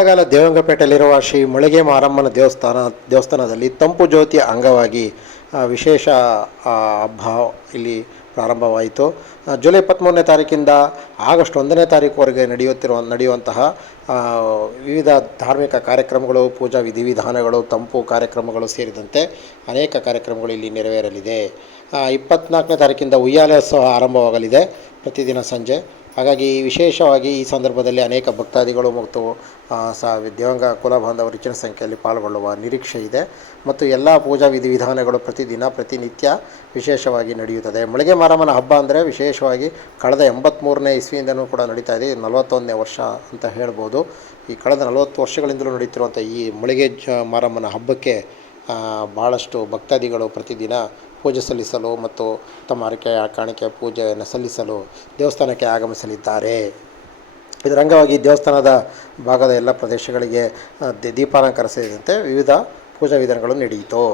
ಕೊಳ್ಳೇಗಾಲ ದೇವಂಗಪೇಟೆಯಲ್ಲಿರುವ ಶ್ರೀ ಮೊಳಗೆ ಮಾರಮ್ಮನ ದೇವಸ್ಥಾನದಲ್ಲಿ ತಂಪು ಜ್ಯೋತಿಯ ಅಂಗವಾಗಿ ವಿಶೇಷ ಹಬ್ಬ ಇಲ್ಲಿ ಪ್ರಾರಂಭವಾಯಿತು. ಜುಲೈ 23ನೇ ತಾರೀಕಿಂದ ಆಗಸ್ಟ್ 1ನೇ ತಾರೀಕುವರೆಗೆ ನಡೆಯುವಂತಹ ವಿವಿಧ ಧಾರ್ಮಿಕ ಕಾರ್ಯಕ್ರಮಗಳು, ಪೂಜಾ ವಿಧಿವಿಧಾನಗಳು, ತಂಪು ಕಾರ್ಯಕ್ರಮಗಳು ಸೇರಿದಂತೆ ಅನೇಕ ಕಾರ್ಯಕ್ರಮಗಳು ಇಲ್ಲಿ ನೆರವೇರಲಿದೆ. 24ನೇ ತಾರೀಕಿಂದ ಉಯ್ಯಾಲೋತ್ಸವ ಆರಂಭವಾಗಲಿದೆ ಪ್ರತಿದಿನ ಸಂಜೆ. ಹಾಗಾಗಿ ವಿಶೇಷವಾಗಿ ಈ ಸಂದರ್ಭದಲ್ಲಿ ಅನೇಕ ಭಕ್ತಾದಿಗಳು ಮತ್ತು ದೇವಂಗ ಕುಲ ಬಾಂಧವರು ಹೆಚ್ಚಿನ ಸಂಖ್ಯೆಯಲ್ಲಿ ಪಾಲ್ಗೊಳ್ಳುವ ನಿರೀಕ್ಷೆ ಇದೆ. ಮತ್ತು ಎಲ್ಲ ಪೂಜಾ ವಿಧಿವಿಧಾನಗಳು ಪ್ರತಿನಿತ್ಯ ವಿಶೇಷವಾಗಿ ನಡೆಯುತ್ತದೆ. ಮೊಳಗೆ ಮಾರಮ್ಮನ ಹಬ್ಬ ಅಂದರೆ ವಿಶೇಷವಾಗಿ ಕಳೆದ 83ನೇ ಇಸ್ವಿಯಿಂದನೂ ಕೂಡ ನಡೀತಾ ಇದೆ. 41ನೇ ವರ್ಷ ಅಂತ ಹೇಳ್ಬೋದು. ಈ ಕಳೆದ 40 ವರ್ಷಗಳಿಂದಲೂ ನಡೀತಿರುವಂಥ ಈ ಮೊಳಗೆ ಮಾರಮ್ಮನ ಹಬ್ಬಕ್ಕೆ ಭಾಳಷ್ಟು ಭಕ್ತಾದಿಗಳು ಪ್ರತಿದಿನ ಪೂಜೆ ಸಲ್ಲಿಸಲು ಮತ್ತು ತಮ್ಮ ಹರಕೆ ಕಾಣಿಕೆ ಪೂಜೆಯನ್ನು ಸಲ್ಲಿಸಲು ದೇವಸ್ಥಾನಕ್ಕೆ ಆಗಮಿಸಲಿದ್ದಾರೆ. ಇದರ ಅಂಗವಾಗಿ ದೇವಸ್ಥಾನದ ಭಾಗದ ಎಲ್ಲ ಪ್ರದೇಶಗಳಿಗೆ ದೀಪಾಲಂಕಾರ ಸೇರಿದಂತೆ ವಿವಿಧ ಪೂಜಾ ವಿಧಾನಗಳು ನಡೆಯಿತು.